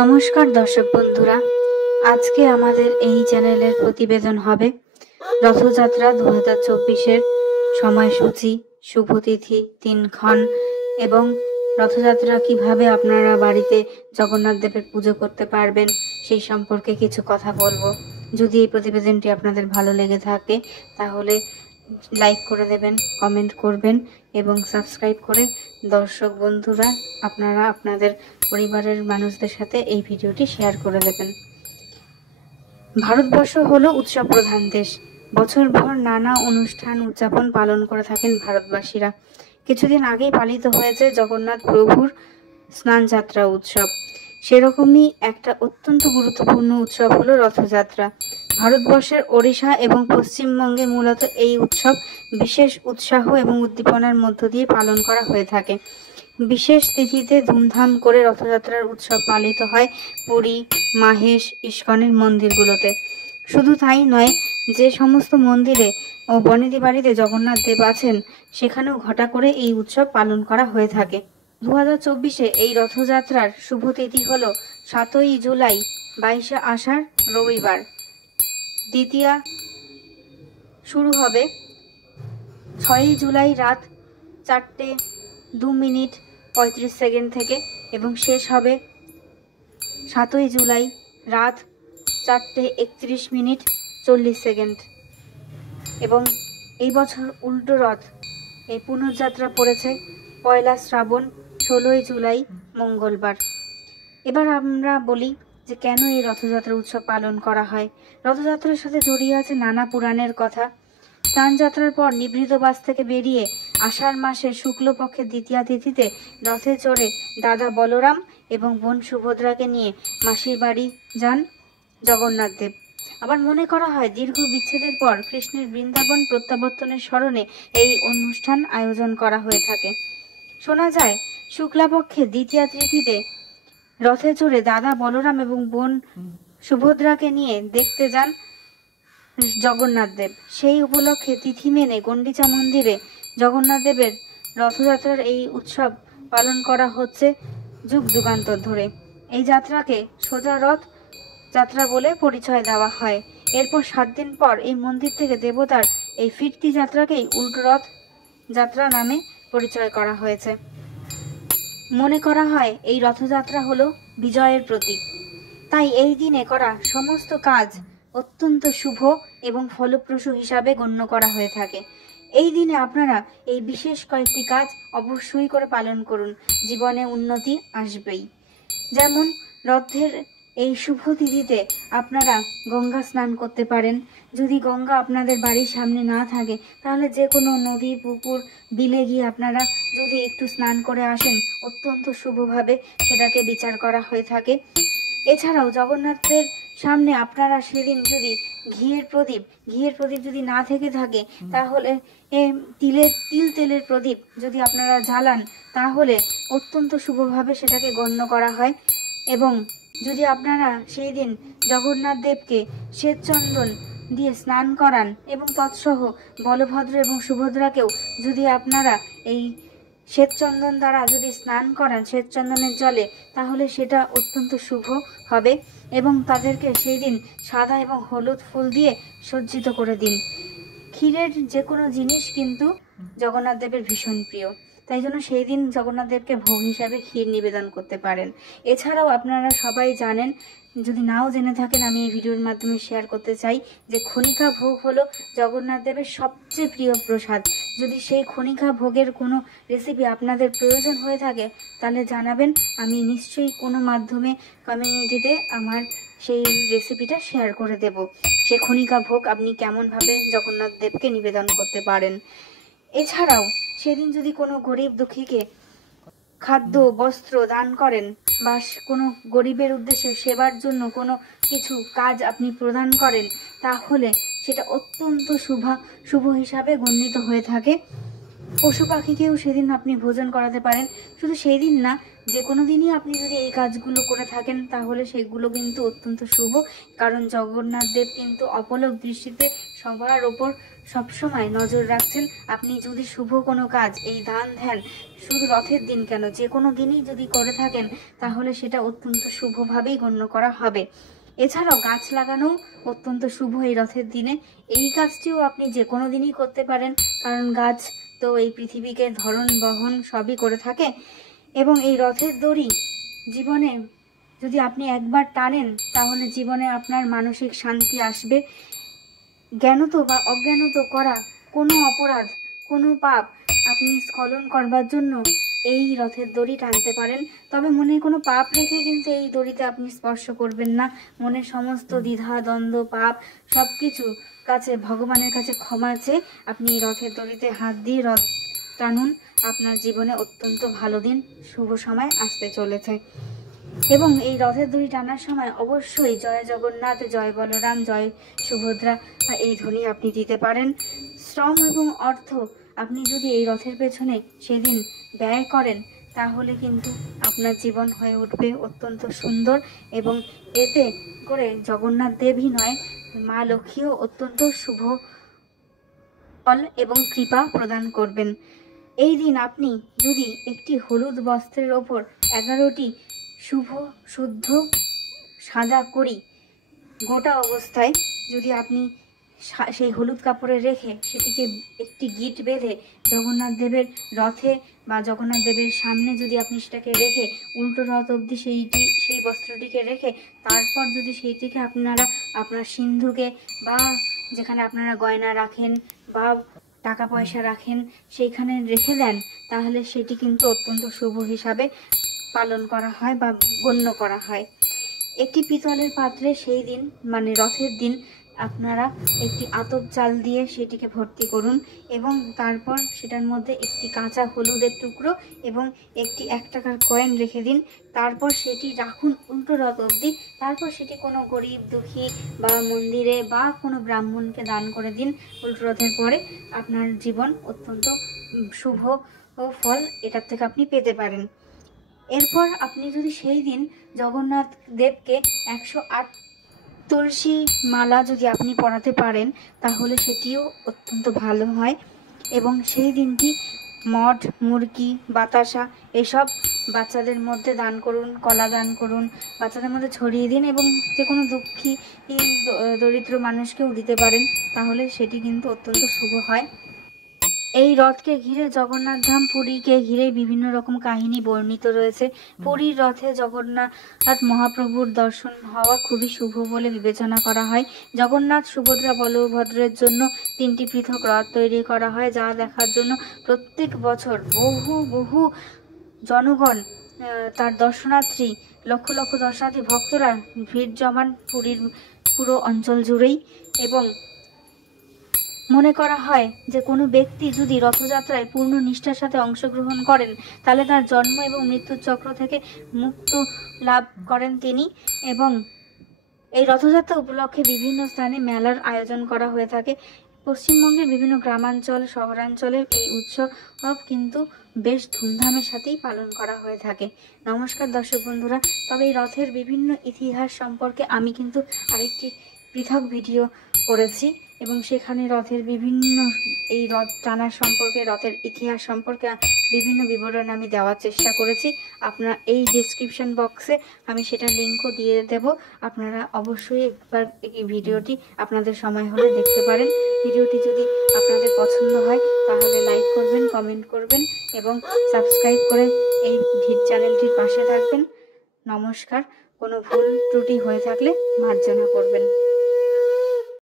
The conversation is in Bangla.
নমস্কার দর্শক বন্ধুরা, আজকে আমাদের এই চ্যানেলের প্রতিবেদন হবে রথযাত্রা 2024-এর সময়সূচি, শুভতিথি, দিনক্ষণ এবং রথযাত্রা কিভাবে আপনারা বাড়িতে জগন্নাথ দেবের পুজো করতে পারবেন সেই সম্পর্কে কিছু কথা বলবো। যদি এই প্রতিবেদনটি আপনাদের ভালো লেগে থাকে তাহলে লাইক করে দেবেন, কমেন্ট করবেন এবং সাবস্ক্রাইব করে দর্শক বন্ধুরা আপনারা আপনাদের পরিবারের মানুষদের সাথে এই ভিডিওটি শেয়ার করে দেবেন। ভারতবর্ষ হলো উৎসব প্রধান দেশ। বছরভর নানা অনুষ্ঠান উদযাপন পালন করে থাকেন ভারতবাসীরা। কিছুদিন আগেই পালিত হয়েছে জগন্নাথ প্রভুর স্নানযাত্রা উৎসব। সেরকমই একটা অত্যন্ত গুরুত্বপূর্ণ উৎসব হলো রথযাত্রা। ভারতবর্ষের ওড়িশা এবং পশ্চিমবঙ্গে মূলত এই উৎসব বিশেষ উৎসাহ এবং উদ্দীপনার মধ্য দিয়ে পালন করা হয়ে থাকে। বিশেষ তিথিতে ধুমধাম করে রথযাত্রার উৎসব পালিত হয় পুরী, মাহেশ, ইস্কনের মন্দিরগুলোতে। শুধু তাই নয়, যে সমস্ত মন্দিরে ও বনেদি বাড়িতে জগন্নাথ দেব আছেন সেখানেও ঘটা করে এই উৎসব পালন করা হয়ে থাকে। 2024-এ এই রথযাত্রার শুভ তিথি হল 7ই জুলাই, 22শে আষাঢ়, রবিবার। দ্বিতীয়া শুরু হবে 6ই জুলাই রাত 4:02:35 থেকে এবং শেষ হবে 7ই জুলাই রাত 4:31:40। এবং এই বছর উল্টো রথ, এই পুনর্যাত্রা পড়েছে 1 শ্রাবণ, 16ই জুলাই, মঙ্গলবার। এবার আমরা বলি যে কেন এই রথযাত্রা উৎসব পালন করা হয়। রথযাত্রার সাথে জড়িয়ে আছে নানা পুরাণের কথা। স্নানযাত্রার পর নিভৃত বাস থেকে বেরিয়ে আষাঢ় মাসের শুক্লপক্ষের দ্বিতীয়া তিথিতে রথে চড়ে দাদা বলরাম এবং বোন সুভদ্রাকে নিয়ে মাসির বাড়ি যান জগন্নাথ দেব। আবার মনে করা হয় দীর্ঘ বিচ্ছেদের পর কৃষ্ণের বৃন্দাবন প্রত্যাবর্তনের স্মরণে এই অনুষ্ঠান আয়োজন করা হয়ে থাকে। শোনা যায় শুক্লাপক্ষের দ্বিতীয়া তিথিতে রথে চড়ে দাদা বলরাম এবং বোন সুভদ্রাকে নিয়ে দেখতে যান জগন্নাথ দেব। সেই উপলক্ষে তিথি মেনে গন্ডিচা মন্দিরে জগন্নাথ দেবের রথযাত্রার এই উৎসব পালন করা হচ্ছে যুগ যুগান্তর ধরে। এই যাত্রাকে সোজা রথ যাত্রা বলে পরিচয় দেওয়া হয়। এরপর 7 দিন পর এই মন্দির থেকে দেবতার এই ফিরতি যাত্রাকেই উল্টো রথ যাত্রা নামে পরিচয় করা হয়েছে। মনে করা হয় এই রথযাত্রা হলো বিজয়ের প্রতীক। তাই এই দিনে করা সমস্ত কাজ অত্যন্ত শুভ এবং ফলপ্রসূ হিসাবে গণ্য করা হয়ে থাকে। এই দিনে আপনারা এই বিশেষ কয়েকটি কাজ অবশ্যই করে পালন করুন, জীবনে উন্নতি আসবেই। যেমন রথের এই শুভ তিথিতে আপনারা গঙ্গা স্নান করতে পারেন। যদি গঙ্গা আপনাদের বাড়ির সামনে না থাকে তাহলে যে কোনো নদী, পুকুর, বিলে গিয়ে আপনারা যদি একটু স্নান করে আসেন অত্যন্ত শুভভাবে সেটাকে বিচার করা হয়ে থাকে। এছাড়াও জগন্নাথের সামনে আপনারা সেদিন যদি ঘিয়ের প্রদীপ যদি না থেকে থাকে তাহলে তিল তেলের প্রদীপ যদি আপনারা জ্বালান তাহলে অত্যন্ত শুভভাবে সেটাকে গণ্য করা হয়। এবং যদি আপনারা সেই দিন জগন্নাথ দেবকে শ্বেতচন্দন দিয়ে স্নান করান এবং তৎসহ বলভদ্র এবং সুভদ্রাকেও যদি আপনারা এই শ্বেতচন্দন দ্বারা যদি স্নান করান শ্বেতচন্দনের জলে তাহলে সেটা অত্যন্ত শুভ হবে। এবং তাদেরকে সেই দিন সাদা এবং হলুদ ফুল দিয়ে সজ্জিত করে দিন। ক্ষীরের যে কোনো জিনিস কিন্তু জগন্নাথ দেবের ভীষণ প্রিয়, তাই জন্য সেই দিন জগন্নাথ দেবকে ভোগ হিসাবে ক্ষীর নিবেদন করতে পারেন। এছাড়াও আপনারা সবাই জানেন, যদি নাও জেনে থাকেন আমি এই ভিডিওর মাধ্যমে শেয়ার করতে চাই যে খনিকা ভোগ হলো জগন্নাথ দেবের সবচেয়ে প্রিয় প্রসাদ। যদি সেই খনিকা ভোগের কোনো রেসিপি আপনাদের প্রয়োজন হয়ে থাকে তাহলে জানাবেন, আমি নিশ্চয়ই কোনো মাধ্যমে কমিউনিটিতে আমার সেই রেসিপিটা শেয়ার করে দেব। সে খনিকা ভোগ আপনি কেমনভাবে জগন্নাথ দেবকে নিবেদন করতে পারেন। এছাড়াও সেদিন যদি কোনো গরিব দুঃখীকে খাদ্য, বস্ত্র দান করেন বা কোনো গরিবের উদ্দেশ্যে সেবার জন্য কোনো কিছু কাজ আপনি প্রদান করেন তাহলে সেটা অত্যন্ত শুভ হিসাবে গণ্যিত হয়ে থাকে। পশু পাখিকেও সেদিন আপনি ভোজন করাতে পারেন। শুধু সেই দিন না, যে কোনো দিনই আপনি যদি এই কাজগুলো করে থাকেন তাহলে সেগুলো কিন্তু অত্যন্ত শুভ। কারণ জগন্নাথ দেব কিন্তু অপলক দৃষ্টিতে সবার ওপর সবসময় নজর রাখছেন। আপনি যদি শুভ কোনো কাজ, এই দান ধ্যান, শুধু রথের দিন কেন, যে কোনো দিনই যদি করে থাকেন তাহলে সেটা অত্যন্ত শুভভাবেই গণ্য করা হবে। এছাড়াও গাছ লাগানো অত্যন্ত শুভ এই রথের দিনে। এই কাজটিও আপনি যে কোনো দিনই করতে পারেন, কারণ গাছ তো এই পৃথিবীকে ধরন বহন সবই করে থাকে। এবং এই রথের দড়ি জীবনে যদি আপনি একবার টানেন তাহলে জীবনে আপনার মানসিক শান্তি আসবে। জ্ঞানত বা অজ্ঞানত করা কোনো অপরাধ, কোনো পাপ আপনি স্খলন করবার জন্য এই রথের দড়ি টানতে পারেন। তবে মনে কোনো পাপ রেখে কিন্তু এই দড়িতে আপনি স্পর্শ করবেন না। মনের সমস্ত দ্বিধা দ্বন্দ্ব পাপ সব কিছু কাছে ভগবানের কাছে ক্ষমা চেয়ে আপনি এই রথের দড়িতে হাত দিয়ে রথ টানুন। আপনার জীবনে অত্যন্ত ভালো দিন, শুভ সময় আসতে চলেছে। এবং এই রথের দড়ি টানার সময় অবশ্যই জয় জগন্নাথ, জয় বলরাম, জয় সুভদ্রা এই ধ্বনি আপনি দিতে পারেন। শ্রম এবং অর্থ আপনি যদি এই রথের পেছনে সেদিন ব্যয় করেন তাহলে কিন্তু আপনার জীবন হয়ে উঠবে অত্যন্ত সুন্দর। এবং এতে করে জগন্নাথ দেবই নয়, মা লক্ষ্মীও অত্যন্ত শুভ ফল এবং কৃপা প্রদান করবেন। এই দিন আপনি যদি একটি হলুদ বস্ত্রের ওপর 11টি শুভ শুদ্ধ সাদা করি গোটা অবস্থায় যদি আপনি সেই হলুদ কাপড়ে রেখে সেটিকে একটি গিঁট বেঁধে জগন্নাথ দেবের রথে বা জগন্নাথ দেবের সামনে যদি আপনি সেটাকে রেখে উল্টো রথ অবধি সেই বস্ত্রটিকে রেখে তারপর যদি সেইটিকে আপনারা আপনার সিন্ধুকে বা যেখানে আপনারা গয়না রাখেন বা টাকা পয়সা রাখেন সেইখানে রেখে দেন তাহলে সেটি কিন্তু অত্যন্ত শুভ হিসাবে পালন করা হয় বা গণ্য করা হয়। একটি পিতলের পাত্রে সেই দিন মানে রথের দিন আপনারা একটি আতপ চাল দিয়ে সেটিকে ভর্তি করুন এবং তারপর সেটার মধ্যে একটি কাঁচা হলুদের টুকরো এবং একটি 1 টাকার কয়েন রেখে দিন। তারপর সেটি রাখুন উল্টো রথ অবধি। তারপর সেটি কোনো গরিব দুঃখী বা মন্দিরে বা কোনো ব্রাহ্মণকে দান করে দিন উল্টো রথের পরে। আপনার জীবন অত্যন্ত শুভ ও ফল এটার থেকে আপনি পেতে পারেন। এরপর আপনি যদি সেই দিন জগন্নাথ দেবকে 108 তুলসী মালা যদি আপনি পরাতে পারেন তাহলে সেটিও অত্যন্ত ভালো হয়। এবং সেই দিনটি মদ, মুরগি, বাতাসা এসব বাচ্চাদের মধ্যে দান করুন, কলা দান করুন, বাচ্চাদের মধ্যে ছড়িয়ে দিন এবং যে কোনো দুঃখী দরিদ্র মানুষকেও দিতে পারেন, তাহলে সেটি কিন্তু অত্যন্ত শুভ হয়। এই রথকে ঘিরে জগন্নাথ ধাম পুরীকে ঘিরে বিভিন্ন রকম কাহিনী বর্ণিত রয়েছে। পুরীর রথে জগন্নাথ মহাপ্রভুর দর্শন হওয়া খুবই শুভ বলে বিবেচনা করা হয়। জগন্নাথ, সুভদ্রা, বলভদ্রের জন্য 3টি পৃথক রথ তৈরি করা হয়, যা দেখার জন্য প্রত্যেক বছর বহু জনগণ তার দর্শনার্থী লক্ষ লক্ষ দর্শনার্থী ভক্তরা ভিড় জমান পুরীর পুরো অঞ্চল জুড়েই। এবং মনে করা হয় যে কোনো ব্যক্তি যদি রথযাত্রায় পূর্ণ নিষ্ঠার সাথে অংশগ্রহণ করেন তাহলে তার জন্ম এবং মৃত্যুর চক্র থেকে মুক্ত লাভ করেন তিনি। এবং এই রথযাত্রা উপলক্ষে বিভিন্ন স্থানে মেলার আয়োজন করা হয়ে থাকে। পশ্চিমবঙ্গের বিভিন্ন গ্রামাঞ্চল, শহরাঞ্চলে এই উৎসব কিন্তু বেশ ধুমধামের সাথেই পালন করা হয়ে থাকে। নমস্কার দর্শক বন্ধুরা, তবে এই রথের বিভিন্ন ইতিহাস সম্পর্কে আমি কিন্তু আরেকটি পৃথক ভিডিও করেছি এবং সেখানে রথের বিভিন্ন এই রথ টানার সম্পর্কে, রথের ইতিহাস সম্পর্কে বিভিন্ন বিবরণ আমি দেওয়ার চেষ্টা করেছি। আপনার এই ডেসক্রিপশন বক্সে আমি সেটা লিঙ্কও দিয়ে দেব। আপনারা অবশ্যই একবার এই ভিডিওটি আপনাদের সময় হলে দেখতে পারেন। ভিডিওটি যদি আপনাদের পছন্দ হয় তাহলে লাইক করবেন, কমেন্ট করবেন এবং সাবস্ক্রাইব করে এই চ্যানেলটির পাশে থাকবেন। নমস্কার। কোনো ভুল ত্রুটি হয়ে থাকলে মার্জনা করবেন।